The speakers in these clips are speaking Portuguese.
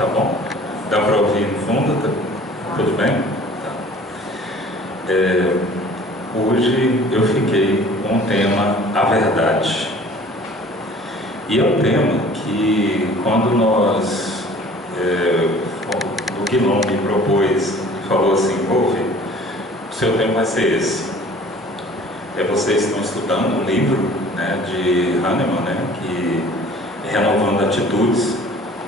Tá bom? Dá para ouvir no fundo? Tá tudo bem? Tá. Hoje eu fiquei com o tema A Verdade. E é um tema que, quando o Guilherme me propôs e falou assim: ouve, o seu tema vai ser esse. Vocês estão estudando um livro, né, de Hahnemann, né, que é Renovando Atitudes,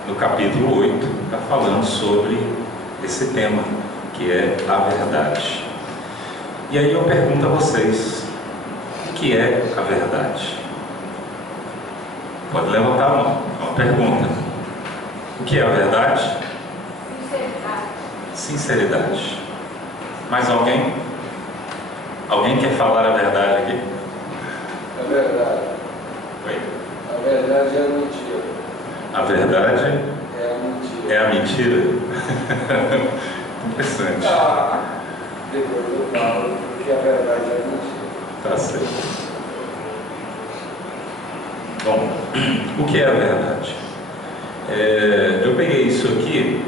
no capítulo 8, está falando sobre esse tema, que é a verdade. E aí eu pergunto a vocês: o que é a verdade? Pode levantar a mão, é uma pergunta. O que é a verdade? Sinceridade. Sinceridade. Mais alguém? Alguém quer falar a verdade aqui? A verdade. Oi? A verdade é a mentira. A verdade É a mentira. é a mentira? Interessante. Depois eu falo que a verdade é a mentira. Tá certo. Bom, o que é a verdade? Eu peguei isso aqui,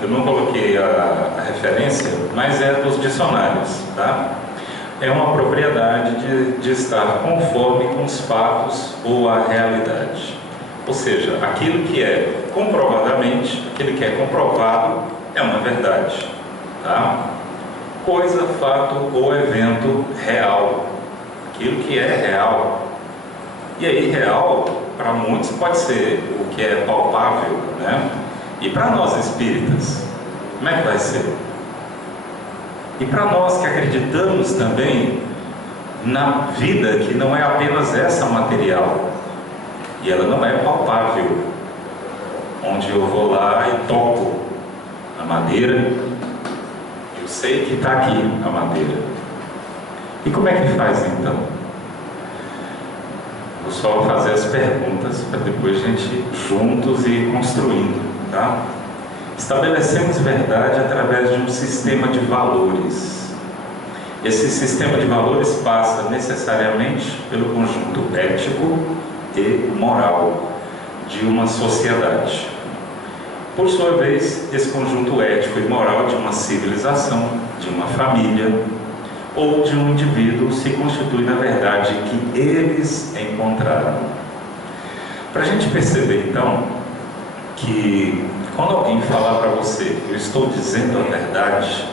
eu não coloquei a referência, mas é dos dicionários, tá? É uma propriedade de estar conforme com os fatos ou a realidade. Ou seja, aquilo que é comprovadamente, aquilo que é comprovado é uma verdade, tá? Coisa, fato ou evento real, aquilo que é real. E aí, real, para muitos pode ser o que é palpável, né? E para nós espíritas, como é que vai ser? E para nós que acreditamos também na vida que não é apenas essa material, e ela não é palpável, onde eu vou lá e toco a madeira, eu sei que está aqui a madeira. E como é que faz então? Vou só fazer as perguntas para depois a gente ir juntos e ir construindo, tá? Estabelecemos verdade através de um sistema de valores. Esse sistema de valores passa necessariamente pelo conjunto ético e moral de uma sociedade. Por sua vez, esse conjunto ético e moral de uma civilização, de uma família ou de um indivíduo se constitui na verdade que eles encontraram. Para a gente perceber então que quando alguém falar para você: eu estou dizendo a verdade,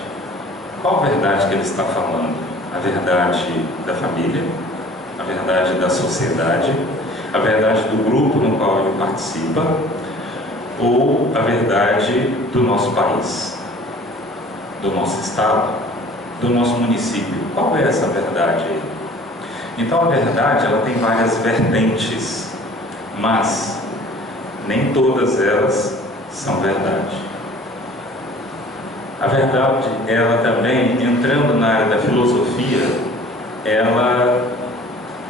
qual a verdade que ele está falando? A verdade da família, a verdade da sociedade, a verdade do grupo no qual ele participa, ou a verdade do nosso país, do nosso estado, do nosso município? Qual é essa verdade aí? Então a verdade, ela tem várias vertentes, mas nem todas elas são verdade. A verdade, ela também, entrando na área da filosofia,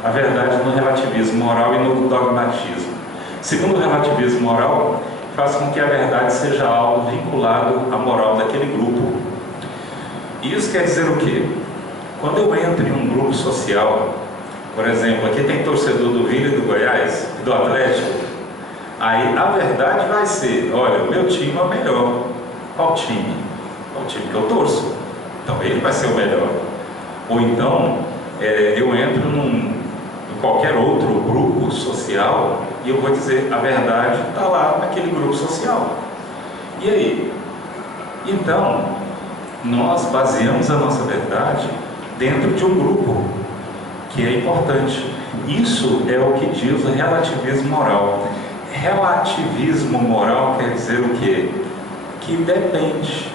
a verdade no relativismo moral e no dogmatismo. Segundo o relativismo moral, faz com que a verdade seja algo vinculado à moral daquele grupo. E isso quer dizer o quê? Quando eu entro em um grupo social, por exemplo, aqui tem torcedor do Vila e do Goiás e do Atlético, aí a verdade vai ser: olha, o meu time é o melhor. Qual time? Qual time que eu torço? Então ele vai ser o melhor. Ou então, eu entro em qualquer outro grupo social e eu vou dizer: a verdade está lá naquele grupo social. E aí? Então, nós baseamos a nossa verdade dentro de um grupo, que é importante. Isso é o que diz o relativismo moral. Relativismo moral quer dizer o quê? Que depende.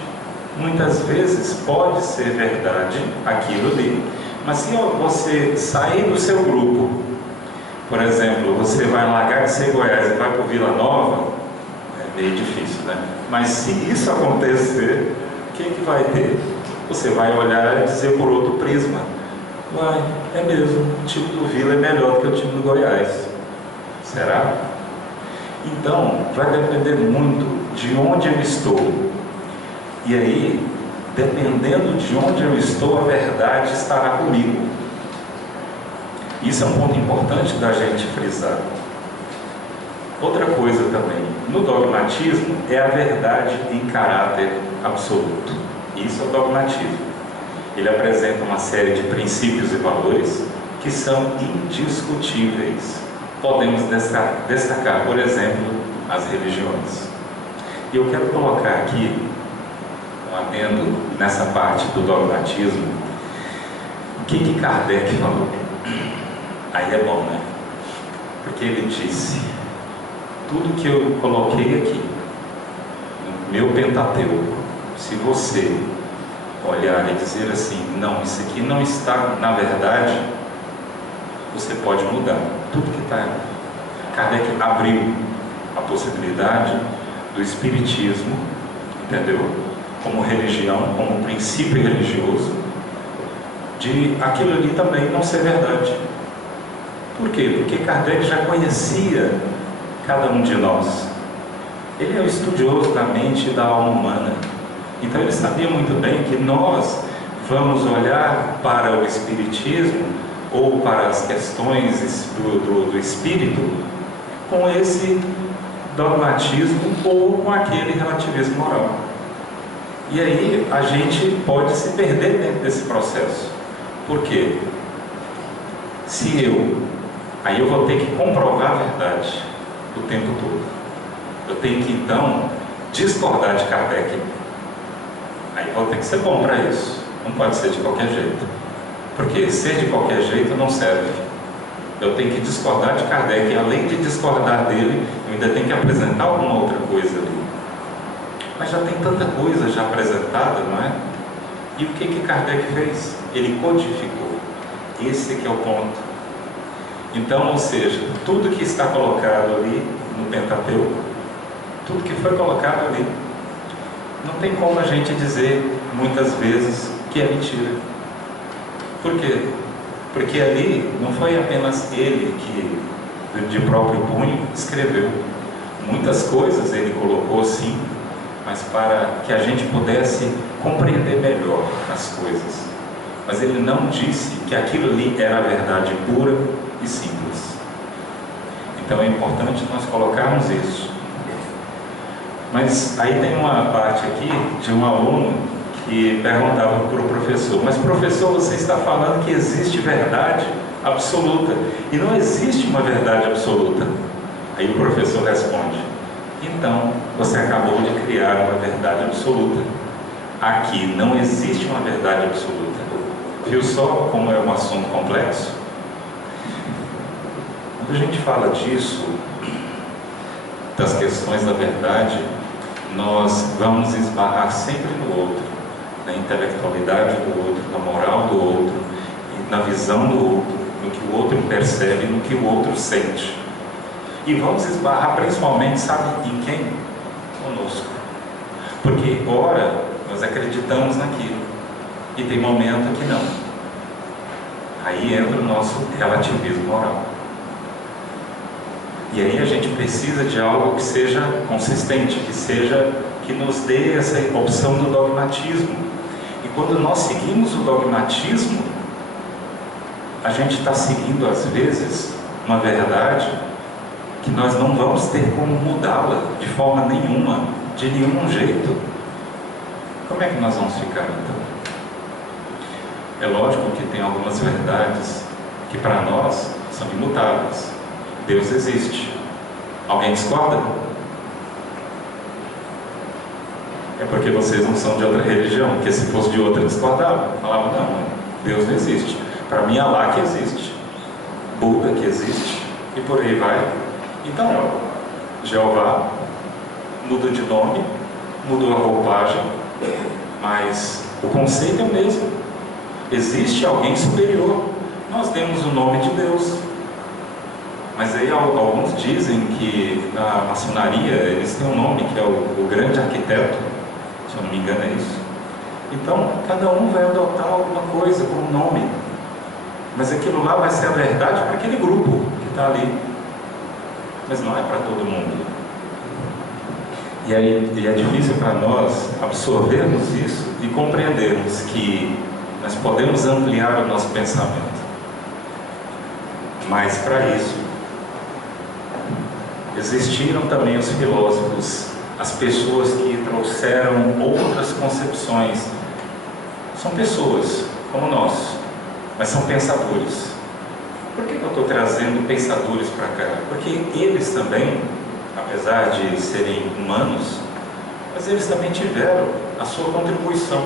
Muitas vezes pode ser verdade aquilo ali, mas se você sair do seu grupo, por exemplo, você vai largar de ser Goiás e vai para o Vila Nova, é meio difícil, né? Mas se isso acontecer, o que vai ter? Você vai olhar e dizer por outro prisma: uai, é mesmo, o time do Vila é melhor do que o time do Goiás. Será? Então, vai depender muito de onde eu estou. E aí, dependendo de onde eu estou, a verdade estará comigo. Isso é um ponto importante da gente frisar. Outra coisa também, no dogmatismo é a verdade em caráter absoluto. Isso é o dogmatismo. Ele apresenta uma série de princípios e valores que são indiscutíveis. Podemos destacar, por exemplo, as religiões. E eu quero colocar aqui um adendo nessa parte do dogmatismo. O que Kardec falou? Aí é bom, né? Porque ele disse: tudo que eu coloquei aqui no meu Pentateuco, se você olhar e dizer assim, não, isso aqui não está na verdade, você pode mudar tudo que está. Kardec abriu a possibilidade do espiritismo, entendeu? Como religião, como princípio religioso, de aquilo ali também não ser verdade. Por quê? Porque Kardec já conhecia cada um de nós. Ele é o estudioso da mente e da alma humana. Então ele sabia muito bem que nós vamos olhar para o espiritismo ou para as questões do espírito com esse dogmatismo ou com aquele relativismo moral. E aí a gente pode se perder dentro desse processo. Por quê? Aí eu vou ter que comprovar a verdade o tempo todo. Eu tenho que então discordar de Kardec. Aí eu vou ter que ser bom para isso. Não pode ser de qualquer jeito. Porque ser de qualquer jeito não serve. Eu tenho que discordar de Kardec. E além de discordar dele, eu ainda tenho que apresentar alguma outra coisa ali. Mas já tem tanta coisa já apresentada, não é? E o que Kardec fez? Ele codificou. Esse que é o ponto. Então, ou seja, tudo que está colocado ali no Pentateuco, tudo que foi colocado ali, não tem como a gente dizer muitas vezes que é mentira. Por quê? Porque ali não foi apenas ele que de próprio punho escreveu. Muitas coisas ele colocou sim, mas para que a gente pudesse compreender melhor as coisas. Mas ele não disse que aquilo ali era a verdade pura e simples. Então é importante nós colocarmos isso. Mas aí tem uma parte aqui de um aluno que perguntava para o professor: mas professor, você está falando que existe verdade absoluta, e não existe uma verdade absoluta. Aí o professor responde: então você acabou de criar uma verdade absoluta. Aqui não existe uma verdade absoluta. Viu só como é um assunto complexo? Quando a gente fala disso, das questões da verdade, nós vamos esbarrar sempre no outro, na intelectualidade do outro, na moral do outro, na visão do outro, no que o outro percebe, no que o outro sente. E vamos esbarrar principalmente, sabe em quem? Conosco. Porque, ora, nós acreditamos naquilo, e tem momento que não. Aí entra o nosso relativismo moral. E aí a gente precisa de algo que seja consistente, que nos dê essa opção do dogmatismo. E quando nós seguimos o dogmatismo, a gente está seguindo às vezes uma verdade que nós não vamos ter como mudá-la de forma nenhuma, de nenhum jeito. Como é que nós vamos ficar então? É lógico que tem algumas verdades que para nós são imutáveis. Deus existe. Alguém discorda? É porque vocês não são de outra religião, porque se fosse de outra discordava. Falava, não, Deus não existe. Para mim, Allah que existe, Buda que existe, e por aí vai. Então, Jeová muda de nome, mudou a roupagem, mas o conceito é o mesmo. Existe alguém superior. Nós temos o nome de Deus. Mas aí alguns dizem que na maçonaria eles têm um nome que é o grande arquiteto, se eu não me engano é isso. Então, cada um vai adotar alguma coisa como nome. Mas aquilo lá vai ser a verdade para aquele grupo que está ali. Mas não é para todo mundo. E aí é difícil para nós absorvermos isso e compreendermos que nós podemos ampliar o nosso pensamento. Mas para isso, existiram também os filósofos, as pessoas que trouxeram outras concepções. São pessoas como nós, mas são pensadores. Por que eu estou trazendo pensadores para cá? Porque eles também, apesar de serem humanos, mas eles também tiveram a sua contribuição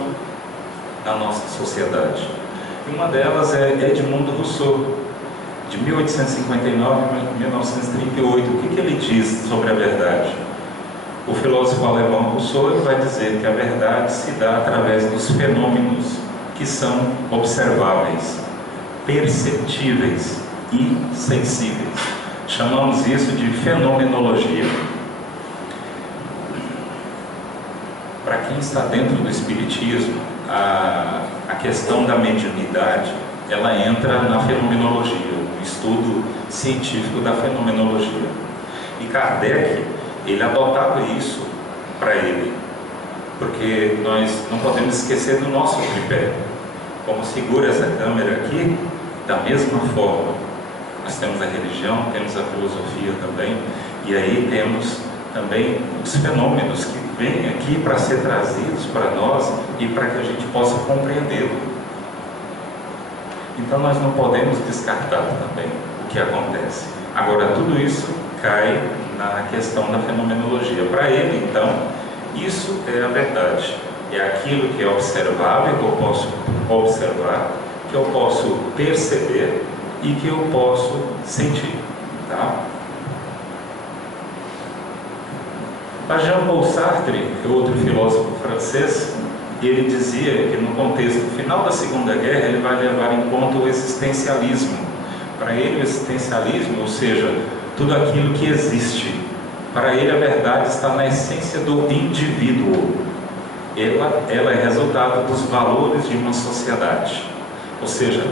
na nossa sociedade. E uma delas é Edmundo Rousseau, de 1859 a 1938. O que ele diz sobre a verdade? O filósofo alemão Rousseau ele vai dizer que a verdade se dá através dos fenômenos que são observáveis, perceptíveis e sensíveis. Chamamos isso de fenomenologia. Para quem está dentro do espiritismo, a questão da mediunidade, ela entra na fenomenologia, no estudo científico da fenomenologia. E Kardec, ele adotava isso para ele, porque nós não podemos esquecer do nosso tripé. Como segura essa câmera aqui, da mesma forma, nós temos a religião, temos a filosofia também, e aí temos também os fenômenos que vêm aqui para ser trazidos para nós e para que a gente possa compreendê-lo. Então nós não podemos descartar também o que acontece. Agora, tudo isso cai na questão da fenomenologia. Para ele, então, isso é a verdade. É aquilo que é observável, que eu posso observar, que eu posso perceber e que eu posso sentir. Tá? Jean-Paul Sartre, que é outro filósofo francês, ele dizia que no contexto final da Segunda Guerra ele vai levar em conta o existencialismo. Para ele o existencialismo, ou seja, tudo aquilo que existe, para ele a verdade está na essência do indivíduo. Ela é resultado dos valores de uma sociedade. Ou seja,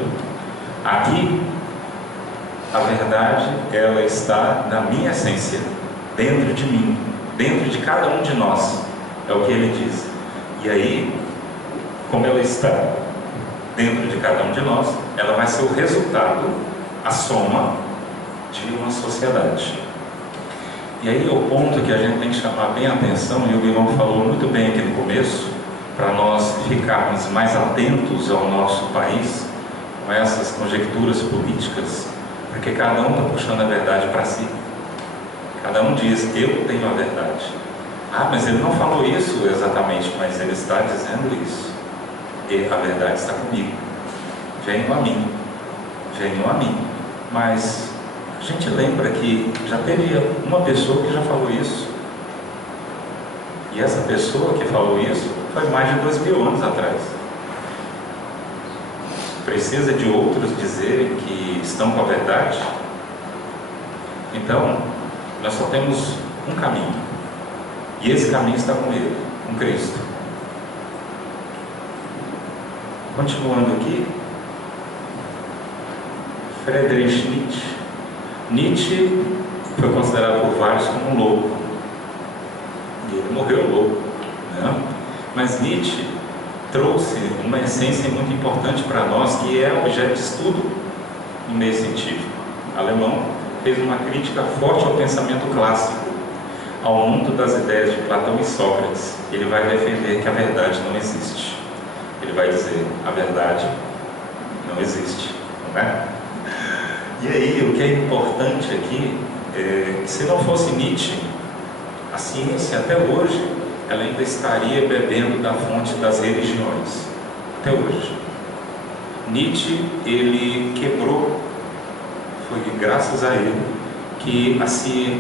aqui a verdade ela está na minha essência, dentro de mim, dentro de cada um de nós, é o que ele diz. E aí, como ela está dentro de cada um de nós, ela vai ser o resultado, a soma de uma sociedade. E aí é o ponto que a gente tem que chamar bem a atenção, e o irmão falou muito bem aqui no começo, para nós ficarmos mais atentos ao nosso país, com essas conjecturas políticas, porque cada um está puxando a verdade para si. Cada um diz, eu tenho a verdade. Ah, mas ele não falou isso exatamente, mas ele está dizendo isso. E a verdade está comigo. Venham a mim. Venham a mim. Mas a gente lembra que já teve uma pessoa que já falou isso. E essa pessoa que falou isso foi mais de 2000 anos atrás. Precisa de outros dizerem que estão com a verdade? Então, nós só temos um caminho. E esse caminho está com Ele, com Cristo. Continuando aqui, Friedrich Nietzsche. Nietzsche foi considerado por vários como um louco. E ele morreu louco, né? Mas Nietzsche trouxe uma essência muito importante para nós, que é objeto de estudo no meio científico. O alemão fez uma crítica forte ao pensamento clássico, ao mundo das ideias de Platão e Sócrates. Ele vai defender que a verdade não existe. Ele vai dizer, a verdade não existe, não é? E aí, o que é importante aqui é que se não fosse Nietzsche, a ciência até hoje, ela ainda estaria bebendo da fonte das religiões, até hoje. Nietzsche, ele quebrou, foi graças a ele que a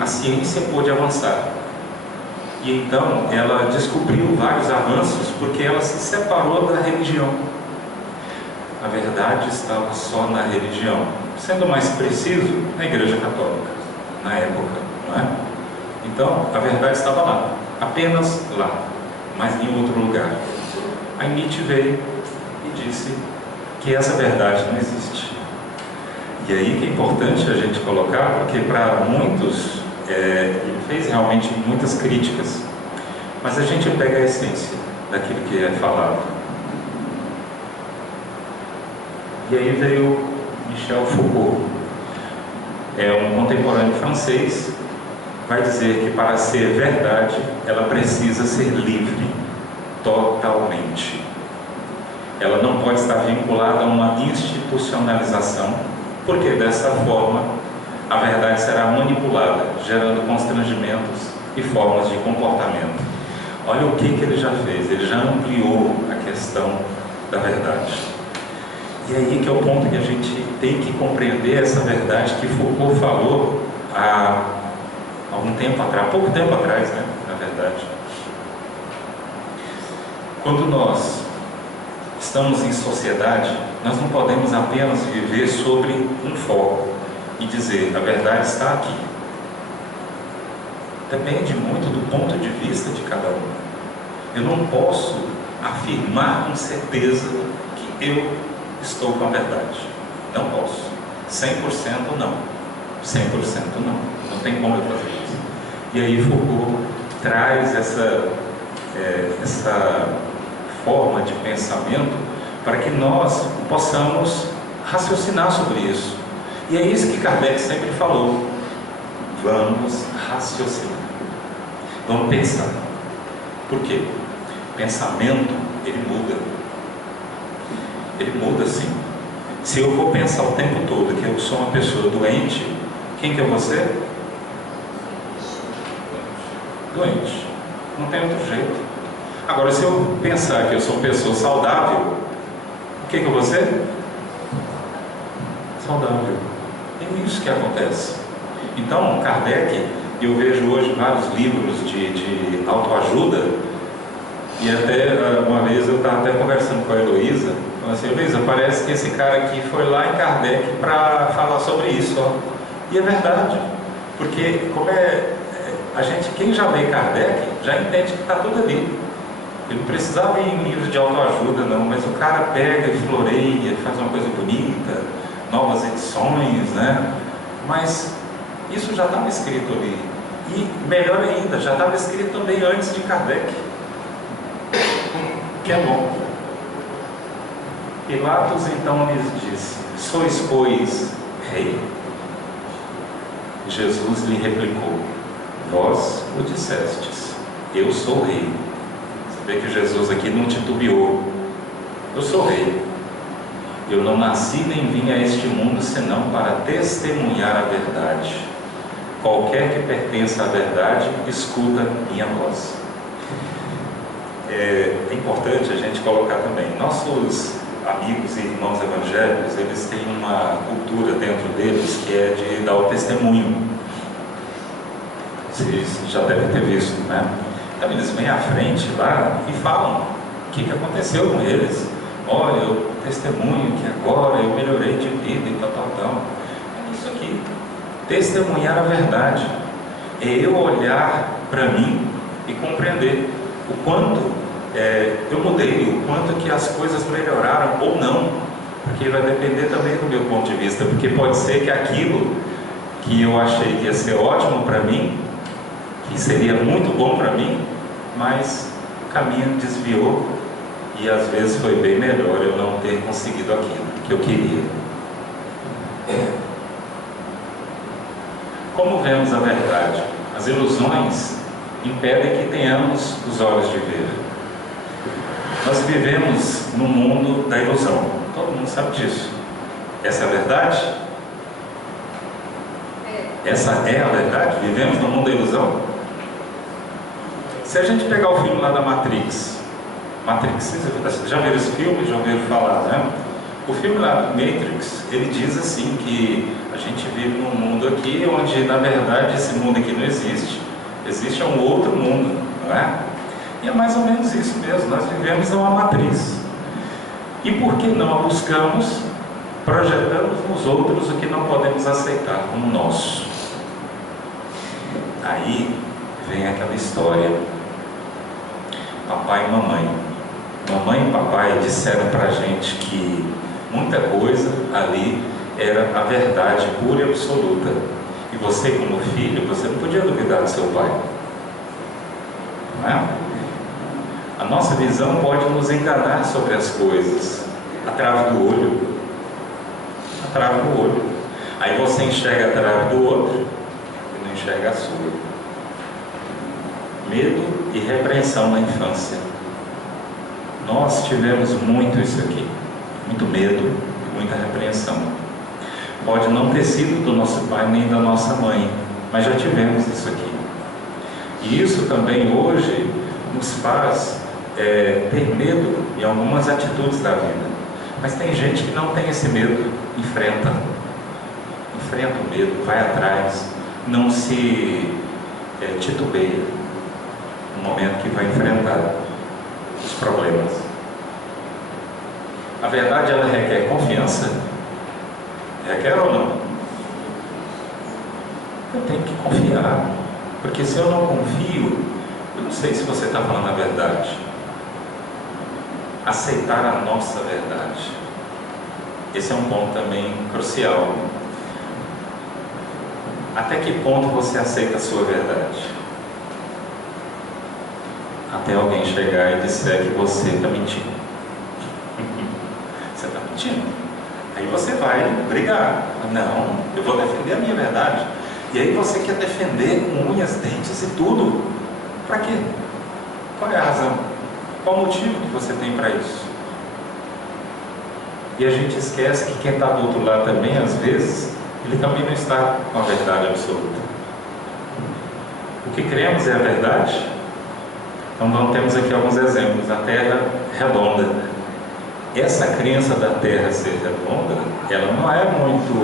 ciência pôde avançar. E então ela descobriu vários avanços porque ela se separou da religião. A verdade estava só na religião, sendo mais preciso, na Igreja Católica, na época, não é? Então a verdade estava lá, apenas lá, mas em outro lugar. Aí Nietzsche veio e disse que essa verdade não existe. E aí que é importante a gente colocar, porque para muitos, ele fez realmente muitas críticas, mas a gente pega a essência daquilo que é falado. E aí veio Michel Foucault, é um contemporâneo francês, vai dizer que para ser verdade, ela precisa ser livre, totalmente. Ela não pode estar vinculada a uma institucionalização, porque dessa forma a verdade será manipulada, gerando constrangimentos e formas de comportamento. Olha o que ele já fez, ele já ampliou a questão da verdade. E aí que é o ponto que a gente tem que compreender essa verdade que Foucault falou há algum tempo atrás, pouco tempo atrás, né, na verdade. Quando nós estamos em sociedade, nós não podemos apenas viver sobre um foco e dizer, a verdade está aqui. Depende muito do ponto de vista de cada um. Eu não posso afirmar com certeza que eu estou com a verdade. Não posso. 100% não. 100% não. Não tem como eu fazer isso. E aí Foucault traz essa forma de pensamento para que nós possamos raciocinar sobre isso. E é isso que Kardec sempre falou. Vamos raciocinar. Vamos pensar. Por quê? Pensamento, ele muda. Ele muda sim. Se eu vou pensar o tempo todo que eu sou uma pessoa doente, quem que eu vou ser? Doente. Não tem outro jeito. Agora, se eu pensar que eu sou uma pessoa saudável, o que eu vou ser? Saudável. É isso que acontece. Então, Kardec, eu vejo hoje vários livros de autoajuda, e até uma vez eu estava até conversando com a Heloísa, falando assim, Heloísa, parece que esse cara aqui foi lá em Kardec para falar sobre isso, ó. E é verdade, porque como a gente, quem já lê Kardec, já entende que está tudo ali. Ele não precisava ir em livros de autoajuda não, mas o cara pega e floreia, faz uma coisa bonita, novas edições, né? Mas isso já estava escrito ali. E melhor ainda, já estava escrito também antes de Kardec. Que é bom. Pilatos então lhes disse, sois pois rei? Jesus lhe replicou, vós o dissestes, eu sou rei. Você vê que Jesus aqui não titubeou. Eu sou rei. Eu não nasci nem vim a este mundo senão para testemunhar a verdade. Qualquer que pertença à verdade, escuta minha voz. É importante a gente colocar também, nossos amigos e irmãos evangélicos, eles têm uma cultura dentro deles que é de dar o testemunho. Vocês já devem ter visto, né? Então eles vêm à frente lá e falam o que aconteceu com eles. Olha, eu testemunho que agora eu melhorei de vida e tal. É isso aqui. Testemunhar a verdade é eu olhar para mim e compreender o quanto eu mudei, o quanto que as coisas melhoraram ou não, porque vai depender também do meu ponto de vista, porque pode ser que aquilo que eu achei que ia ser ótimo para mim, que seria muito bom para mim, mas o caminho desviou e às vezes foi bem melhor eu não ter conseguido aquilo que eu queria. Como vemos a verdade? As ilusões impedem que tenhamos os olhos de ver. Nós vivemos no mundo da ilusão. Todo mundo sabe disso. Essa é a verdade? Essa é a verdade? Vivemos no mundo da ilusão? Se a gente pegar o filme lá da Matrix, vocês já viram esse filme? Já ouviram falar, né? O filme lá do Matrix, ele diz assim que a gente vive num mundo aqui onde, na verdade, esse mundo aqui não existe. Existe um outro mundo, não é? E é mais ou menos isso mesmo, nós vivemos numa matriz. E por que não a buscamos, projetamos nos outros o que não podemos aceitar como nosso? Aí vem aquela história, papai e mamãe. Mamãe e papai disseram pra gente que muita coisa ali era a verdade pura e absoluta. E você, como filho, você não podia duvidar do seu pai. Não é? A nossa visão pode nos enganar sobre as coisas, atrás do olho. Atrás do olho. Aí você enxerga atrás do outro e não enxerga a sua. Medo e repreensão na infância. Nós tivemos muito isso aqui, muito medo e muita repreensão. Pode não ter sido do nosso pai nem da nossa mãe, mas já tivemos isso aqui. E isso também hoje nos faz ter medo em algumas atitudes da vida. Mas tem gente que não tem esse medo, enfrenta o medo, vai atrás, não se titubeia no momento que vai enfrentar os problemas. A verdade, ela requer confiança? Requer ou não? Eu tenho que confiar, porque se eu não confio, eu não sei se você está falando a verdade. Aceitar a nossa verdade, esse é um ponto também crucial. Até que ponto você aceita a sua verdade? Até alguém chegar e disser que você está mentindo. Você está mentindo? Aí você vai brigar. Não, eu vou defender a minha verdade. E aí você quer defender com unhas, dentes e tudo. Para quê? Qual é a razão? Qual o motivo que você tem para isso? E a gente esquece que quem está do outro lado também, às vezes, ele também não está com a verdade absoluta. O que cremos é a verdade. Então nós temos aqui alguns exemplos. A Terra redonda. Essa crença da Terra ser redonda, ela não é muito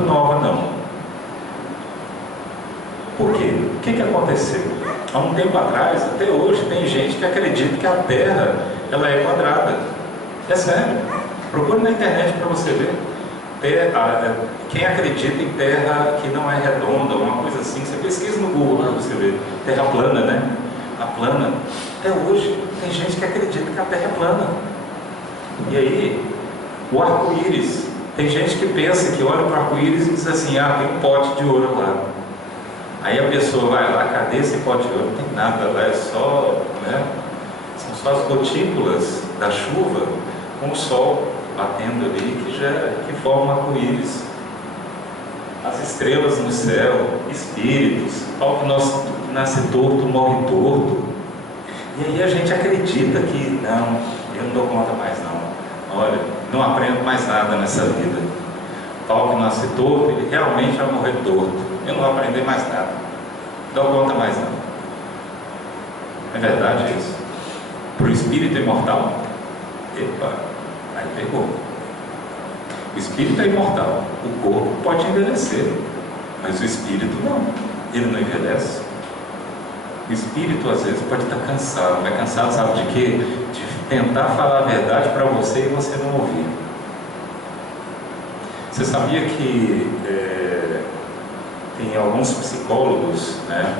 nova, não. Por quê? O que aconteceu? Há um tempo atrás, até hoje, tem gente que acredita que a Terra ela é quadrada. É sério. Procure na internet para você ver. Quem acredita em terra que não é redonda, uma coisa assim, você pesquisa no Google para você ver. Terra plana, né? A plana. Até hoje tem gente que acredita que a Terra é plana. E aí, o arco-íris. Tem gente que pensa que olha para o arco-íris e diz assim: ah, tem um pote de ouro lá. Aí a pessoa vai lá, cadê esse pote de ouro? Não tem nada lá, é só, né? São só as gotículas da chuva com o sol batendo ali, que forma arco-íris. As estrelas no céu, espíritos, tal que nasce torto, morre torto. E aí a gente acredita que, não, eu não dou conta mais não. Olha, não aprendo mais nada nessa vida. Tal que nasce torto, ele realmente vai morrer torto. Eu não vou aprender mais nada. Não dou conta mais não. É verdade isso? Para o espírito imortal? Epa, aí pegou. O espírito é imortal. O corpo pode envelhecer, mas o espírito não. Ele não envelhece. O espírito às vezes pode estar cansado. Mas cansado sabe de quê? De tentar falar a verdade para você e você não ouvir. Você sabia que tem alguns psicólogos, né,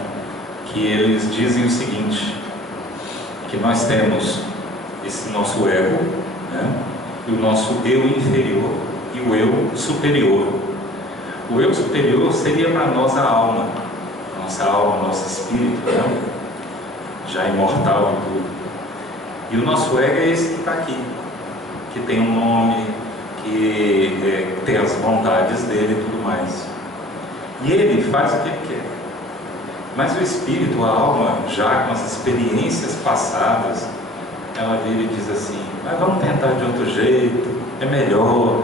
que eles dizem o seguinte, que nós temos esse nosso ego, né, e o nosso eu inferior e o eu superior. O eu superior seria para nós a alma, nosso espírito, né, já imortal e tudo. E o nosso ego é esse que está aqui, que tem um nome, que tem as vontades dele e tudo mais. E ele faz o que ele quer. Mas o espírito, a alma, já com as experiências passadas, ela vira e diz assim: mas vamos tentar de outro jeito, é melhor.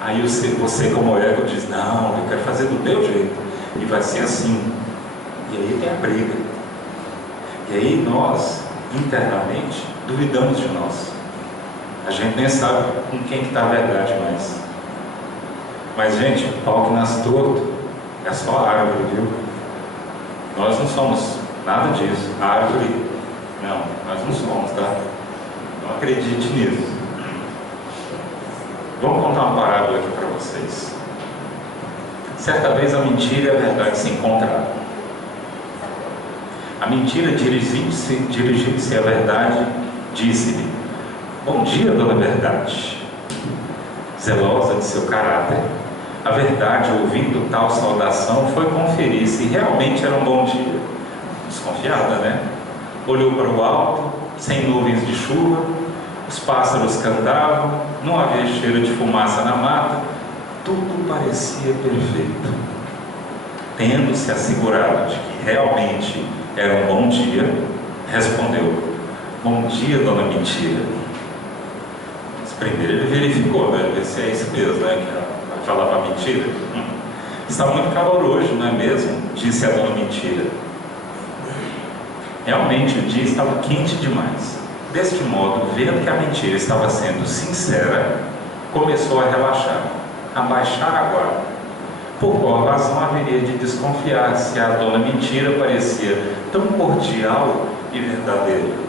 Aí você como ego diz: não, eu quero fazer do meu jeito, e vai ser assim. E aí tem a briga. E aí nós, internamente, duvidamos de nós. A gente nem sabe com quem que está a verdade mais. Mas, gente, o pau que nasce torto é só a árvore, viu? Nós não somos nada disso. A árvore, não, nós não somos, tá? Não acredite nisso. Vamos contar uma parábola aqui para vocês. Certa vez a mentira e a verdade se encontraram. A mentira, dirigindo-se à verdade, disse-lhe: bom dia, dona Verdade. Zelosa de seu caráter, a verdade, ouvindo tal saudação, foi conferir se realmente era um bom dia. Desconfiada, né? Olhou para o alto, sem nuvens de chuva, os pássaros cantavam, não havia cheiro de fumaça na mata, tudo parecia perfeito. tendo-se assegurado de que realmente era um bom dia, respondeu: bom dia, dona Mentira. Mas primeiro ele verificou, né? Ver se é isso mesmo, né? Que ela vai falar para mentira. Está muito calor hoje, não é mesmo? Disse a dona Mentira. Realmente o dia estava quente demais. Deste modo, vendo que a mentira estava sendo sincera, começou a relaxar, a baixar a guarda. Por qual razão haveria de desconfiar se a dona Mentira parecia tão cordial e verdadeira?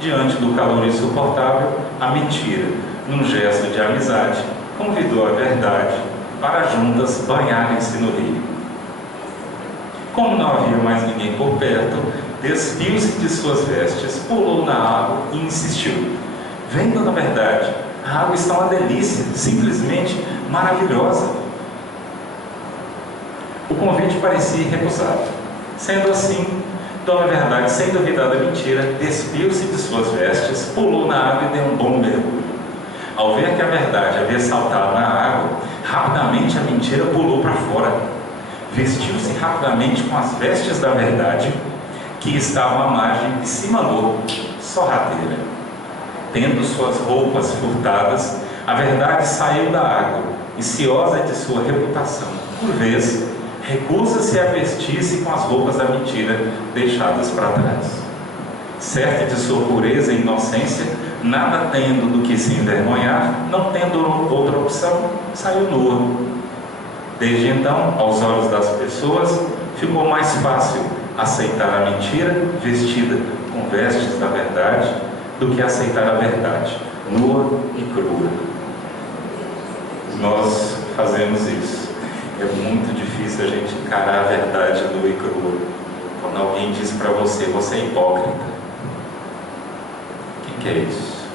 Diante do calor insuportável, a Mentira, num gesto de amizade, convidou a Verdade para juntas banharem-se no rio. Como não havia mais ninguém por perto, despiu-se de suas vestes, pulou na água e insistiu: vem, dona Verdade, a água está uma delícia, simplesmente maravilhosa. O convite parecia irrecusável. Sendo assim, dona Verdade, sem duvidar da mentira, despiu-se de suas vestes, pulou na água e deu um bom mergulho. Ao ver que a Verdade havia saltado na água, rapidamente a mentira pulou para fora. Vestiu-se rapidamente com as vestes da Verdade, que estavam à margem, e se mandou sorrateira. Tendo suas roupas furtadas, a Verdade saiu da água e, ciosa de sua reputação, por vezes, recusa-se a vestir-se com as roupas da mentira deixadas para trás. Certa de sua pureza e inocência, nada tendo do que se envergonhar, não tendo outra opção, saiu nua. Desde então, aos olhos das pessoas, ficou mais fácil aceitar a mentira vestida com vestes da verdade do que aceitar a verdade nua e crua. Nós fazemos isso. É muito difícil a gente encarar a verdade nua e crua. Quando alguém diz para você: você é hipócrita. O que é isso?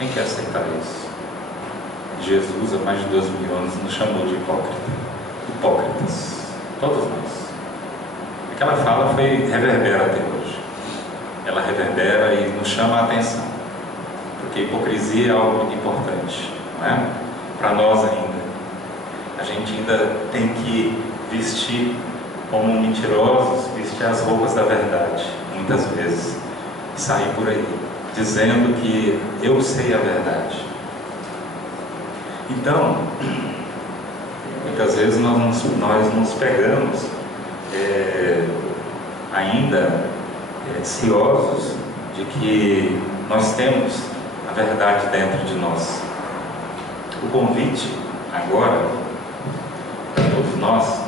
Quem quer aceitar isso? Jesus, há mais de 2000 anos, nos chamou de hipócritas. Todos nós. Aquela fala reverbera até hoje. Ela reverbera e nos chama a atenção, porque a hipocrisia é algo muito importante, não é? Para nós ainda. A gente ainda tem que vestir como mentirosos, vestir as roupas da verdade, muitas vezes, e sair por aí, dizendo que eu sei a verdade. Então, muitas vezes nós nos pegamos ainda ciosos de que nós temos a verdade dentro de nós. O convite agora para todos nós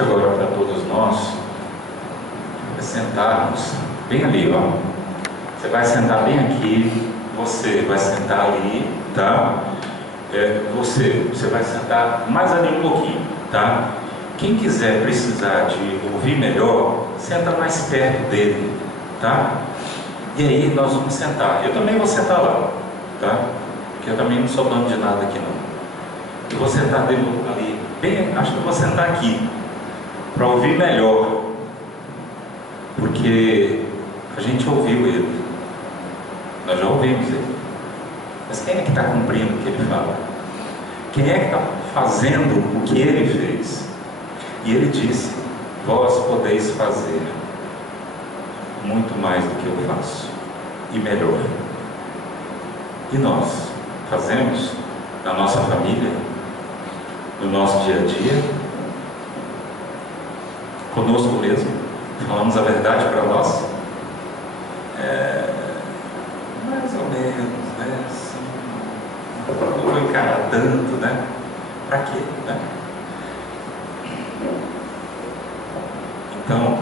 agora para todos nós é sentarmos bem ali, ó. Você vai sentar bem aqui, você vai sentar ali, tá? Você vai sentar mais ali um pouquinho, tá? Quem quiser precisar de ouvir melhor, senta mais perto dele, tá? E aí nós vamos sentar. Eu também vou sentar lá, tá? Porque eu também não sou dono de nada aqui não. Eu vou sentar ali, bem, acho que eu vou sentar aqui, para ouvir melhor, porque a gente ouviu ele, nós já ouvimos ele, mas quem é que está cumprindo o que ele fala? Quem é que está fazendo o que ele fez? E ele disse: vós podeis fazer muito mais do que eu faço, e melhor. E nós fazemos na nossa família, no nosso dia a dia, conosco mesmo, falamos a verdade para nós? Mais ou menos, né? Assim, não vou encarar tanto, né? Para quê, né? Então,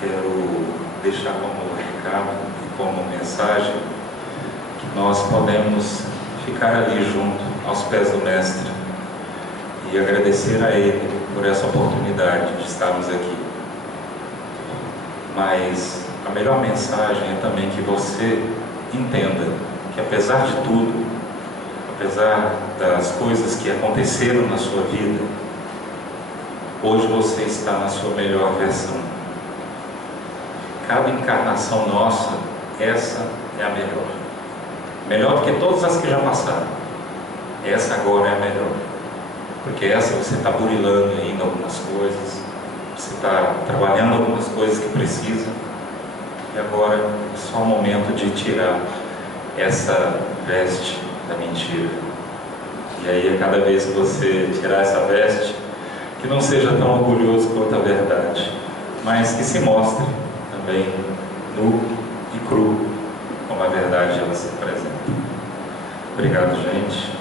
quero deixar como recado e como mensagem que nós podemos ficar ali junto aos pés do Mestre e agradecer a Ele por essa oportunidade de estarmos aqui. Mas a melhor mensagem é também que você entenda que, apesar de tudo, apesar das coisas que aconteceram na sua vida, Hoje você está na sua melhor versão. Cada encarnação nossa, essa é a melhor. Melhor do que todas as que já passaram. Essa agora é a melhor. Porque essa você está burilando ainda algumas coisas, você está trabalhando algumas coisas que precisa, e agora é só o momento de tirar essa veste da mentira. E aí, a cada vez que você tirar essa veste, que não seja tão orgulhoso quanto a verdade, mas que se mostre também nu e cru, como a verdade ela se apresenta. Obrigado, gente.